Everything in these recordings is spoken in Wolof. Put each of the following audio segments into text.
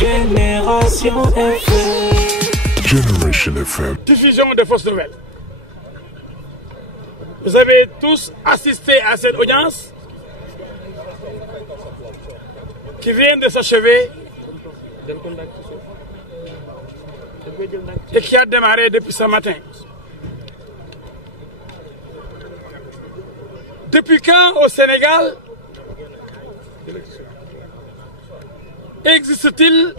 Génération FM. Generation FM. Diffusion de fausses nouvelles. Vous avez tous assisté à cette audience qui vient de s'achever et qui a démarré depuis ce matin. Depuis quand au Sénégal existe-t-il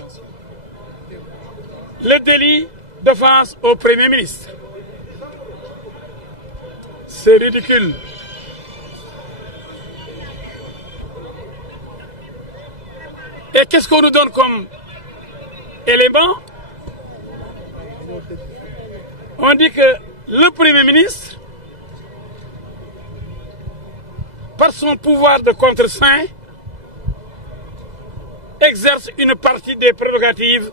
le délit d'offense au Premier ministre? C'est ridicule. Et qu'est-ce qu'on nous donne comme élément? On dit que le Premier ministre, par son pouvoir de contre-saint, exerce une partie des prérogatives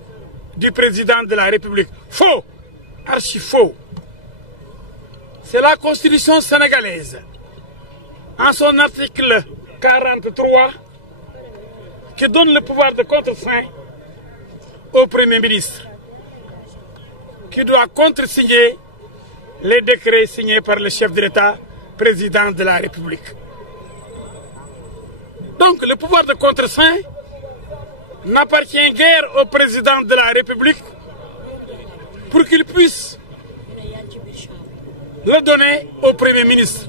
du président de la République. Faux! Archi faux! C'est la Constitution sénégalaise, en son article 43, qui donne le pouvoir de contre-saint au Premier ministre, qui doit contresigner les décrets signés par le chef de l'État, président de la République. Donc le pouvoir de contre-saint n'appartient guère au président de la République pour qu'il puisse le donner au Premier ministre.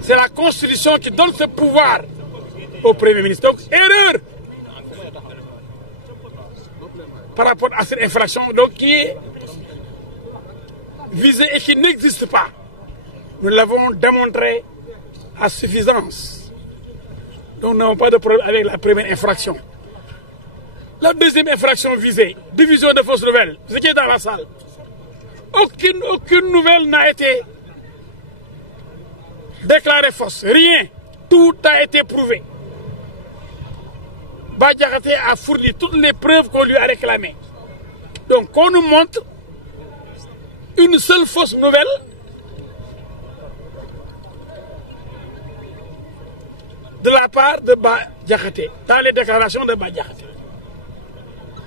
C'est la Constitution qui donne ce pouvoir au Premier ministre. Donc, erreur par rapport à cette infraction donc, qui est visée et qui n'existe pas. Nous l'avons démontré à suffisance. Donc, nous n'avons pas de problème avec la première infraction. La deuxième infraction visée, diffusion de fausses nouvelles. Vous étiez dans la salle. Aucune nouvelle n'a été déclarée fausse. Rien. Tout a été prouvé. Bah Diakhaté a fourni toutes les preuves qu'on lui a réclamées. Donc, on nous montre une seule fausse nouvelle de la part de Bah Diakhaté, dans les déclarations de Bah Diakhaté.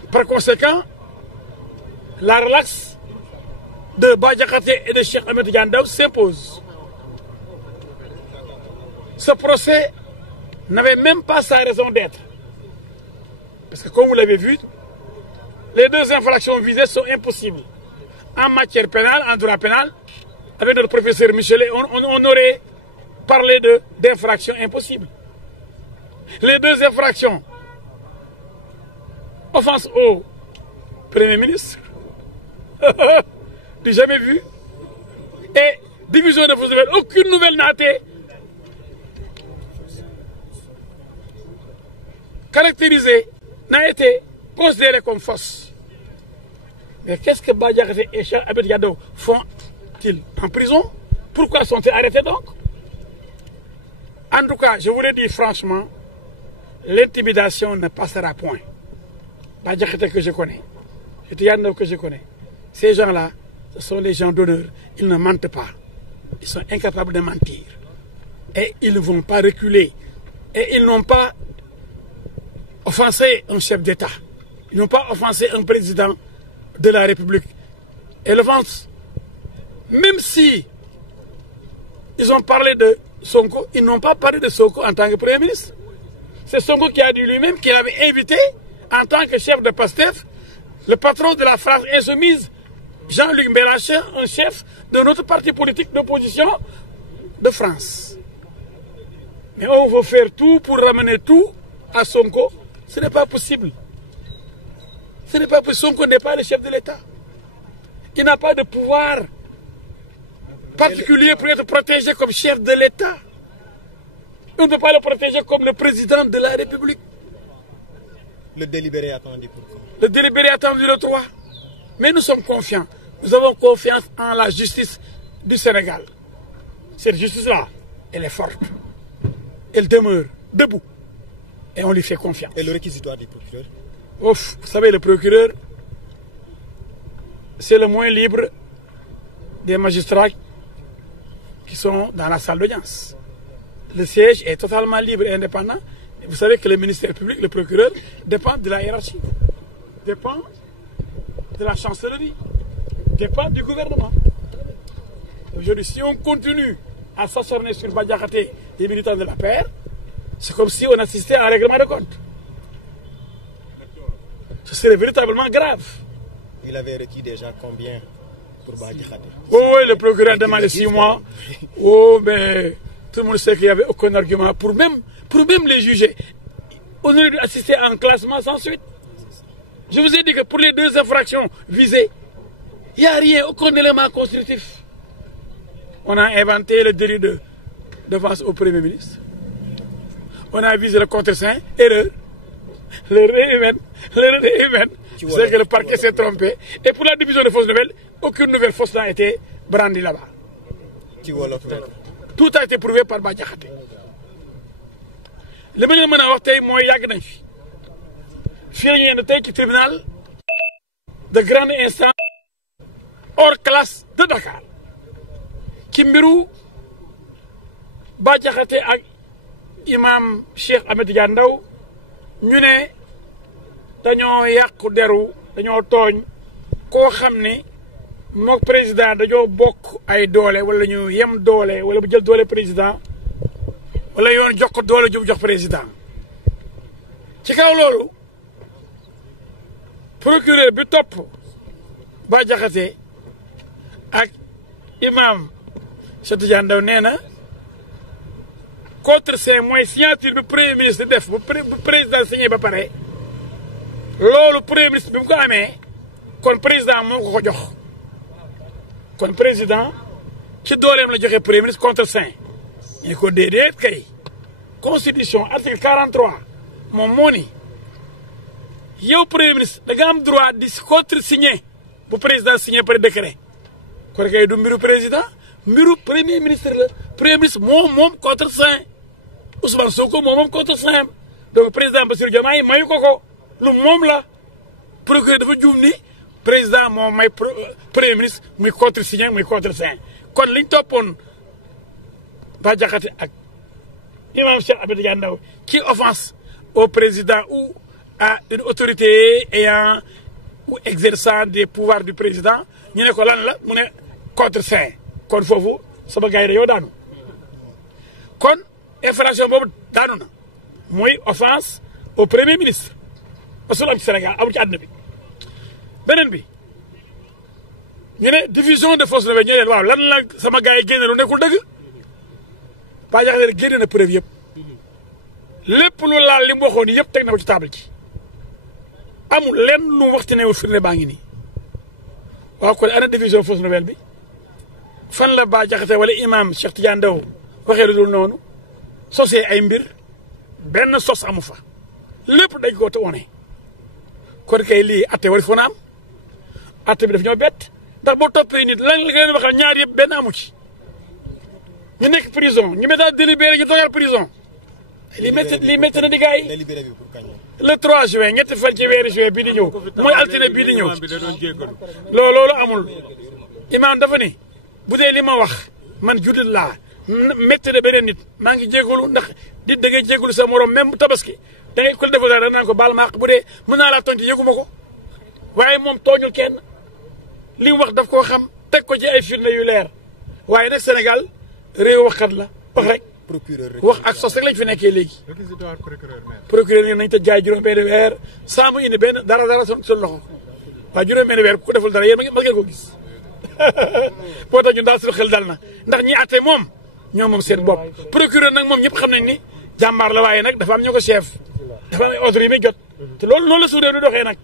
Par conséquent, la relaxe de Bah Diakhaté et de Cheikh Ahmed Tidiane Ndao s'impose. Ce procès n'avait même pas sa raison d'être. Parce que comme vous l'avez vu, les deux infractions visées sont impossibles. En matière pénale, en droit pénal, avec notre professeur Michelet, on aurait parlé d'infractions impossibles. Les deux infractions, offense au Premier ministre, du jamais vu, et diffusion de fausses nouvelles. Aucune nouvelle n'a été caractérisée, n'a été considérée comme fausse. Mais qu'est-ce que Bah Diakhaté et Cheikh Ahmed Tidiane Ndao font-ils en prison? Pourquoi sont-ils arrêtés donc? En tout cas, je vous le dis franchement, l'intimidation ne passera point. Bah Diakhaté que je connais, et Tidiane Ndao que je connais, ces gens-là, ce sont les gens d'honneur. Ils ne mentent pas. Ils sont incapables de mentir. Et ils ne vont pas reculer. Et ils n'ont pas offensé un chef d'État. Ils n'ont pas offensé un président de la République. Et l'offense, même si ils ont parlé de Sonko, ils n'ont pas parlé de Sonko en tant que Premier ministre. C'est Sonko qui a dit lui-même qu'il avait invité en tant que chef de PASTEF le patron de la France insoumise, Jean-Luc Mélenchon, un chef de notre parti politique d'opposition de France. Mais on veut faire tout pour ramener tout à Sonko. Ce n'est pas possible. Ce n'est pas possible. Sonko n'est pas le chef de l'État. Il n'a pas de pouvoir particulier pour être protégé comme chef de l'État. On ne peut pas le protéger comme le président de la République. Le délibéré attendu pour quand? Le délibéré attendu le 3. Mais nous sommes confiants. Nous avons confiance en la justice du Sénégal. Cette justice-là, elle est forte. Elle demeure debout. Et on lui fait confiance. Et le réquisitoire du procureur? Ouf, vous savez, le procureur, c'est le moins libre des magistrats qui sont dans la salle d'audience. Le siège est totalement libre et indépendant. Vous savez que le ministère public, le procureur, dépend de la hiérarchie. dépend de la chancellerie, dépend du gouvernement. Aujourd'hui, si on continue à s'acharner sur Bah Diakhaté et les militants de la paix, c'est comme si on assistait à un règlement de compte. Ce serait véritablement grave. Il avait requis déjà combien pour Bah Diakhaté? Oh, oui, le procureur a demandé 6 mois. Oh, mais tout le monde sait qu'il n'y avait aucun argument pour même les juger. On aurait dû assister à un classement sans suite. Je vous ai dit que pour les 2 infractions visées, il n'y a rien, aucun élément constitutif. On a inventé le délit d'offense au Premier ministre. On a visé le contre-saint, erreur. L'erreur est humaine. C'est que le parquet s'est trompé. Et pour la division de fausses nouvelles, aucune nouvelle fausse n'a été brandie là-bas. Tout a été prouvé par Bah Diakhaté. Le meilleur mën a wax tey mooy yàgg nañ fi. Fii la ñu yenn tey ci tribunal de grande instance hors classe de Dakar. ci mbiru Bah Diakhaté ak imam Cheikh Ahmed Tidiane Ndao ñu ne dañoo yàqu deru dañoo tooñ koo xam ne mook président dañoo bokk ay doole wala ñu yem doole wala bu jël doole président wala yoon jox ko doole ju jox président ci kaw loolu procureur bi topp Bah Diakhaté ak imam Cheikh Tidiane Ndao nee na contre-saint mooy signature bi premier ministre def bu président signé ba pare loolu premier ministre bi mu ko amee kon président moo ko jox kon président ci dooleem la joxe premier ministre contre-saint ñu ko déedéet kay constitution article 43 moom moo ni yow premier ministre da nga am droit di contre-signer bu président signé par décret kon kay du mbiru président mbiru premier ministre la premier ministre moom contre-saint Ousmane Sonko moom contre-saint donc président Bassirou Diomaye mayu ko lu moom la procureur dafa juum ni président moom may premier ministre muy contre-signé muy contre-saint kon liñ toppoon Bah Diakhaté ak imam Cheikh Ahmed Tidiane Ndao qui offense au président ou à une autorité ayant ou exerçant des pouvoirs du président ñu ne ko lan la mu ne contre-saint kon foofu sama gars yi dañoo daanu kon infraction boobu daanu na muy offense au premier ministre masul am ci Sénégal amul ci àdduna bi beneen bi ñu ne diffusion de fausses nouvelles ñu leen waaw lan la sama gars yi génne lu nekkul dëgg Bah Diakhaté génne na preuve yëpp lépp lu laal li mu waxoon yëpp teg na ko ci table ci amul lenn lu waxti newul firnde baa ngi nii waaw kon ana diffusion fausse nouvelle bi fan la Bah Diakhaté wala imam Cheikh Tidiane Ndao waxee lu dul noonu sosee ay mbir benn sos amu fa lépp dañ ko wone kon kay lii atte wari foo na am atte bi daf ñoo bett ndax boo toppee nit lan la ngeen waxal ñaar yëpp benn amu ci ñu nekk prison ñu méta délibéré ñu toogal prison lii métti na di gars yi le 3 juin ñetti fan ci weeru juin bii di ñëw mooy altine bii di ñëw loolu amul imaam dafa ni bu dee li ma wax man jullit laa métti na beneen nit maa ngi jégalu ndax di da ngay jégalu sa morom même tabaski da ngay ko defal dara naan ko baal ma àq bu dee mën naa laa tontu yëgu ma ko waaye moom tooñul kenn li mu wax daf koo xam teg ko ci ay firnde yu leer waaye nag Sénégal réew waxkat la wax rek wax ak sos rek lañ fi nekkee léegi procureur ne nañ te jaay juróom-benn weer saa mu indi benn dara sun loxo waaye juróom-benn weer ku ko deful dara yéen ma ngeen ko gis boo tax ñun daal suñu xel dal na ndax ñi àtte moom ñoo moom seen bopp procureur nag moom ñëpp xam nañ ni jàmbaar la waaye nag dafa am ñu ko chef dafa am ay ordre yi muy jot te loolu noonu la suudee du doxee nag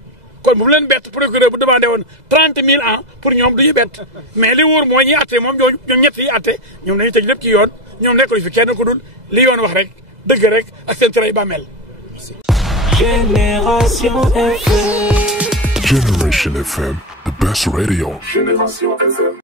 kon bu mu leen bett procureur bu demandé woon 30 000 ans pour ñoom du ñu bett mais li wóor mooy ñi àtte moom ñoom ñett yi àtte ñoom dañuy tëj lépp ci yoon ñoom nekkul fi kenn ku dul li yoon wax rek dëgg rek ak seen tray bàmmeel. Génération FM. Génération FM, the best radio. Génération FM.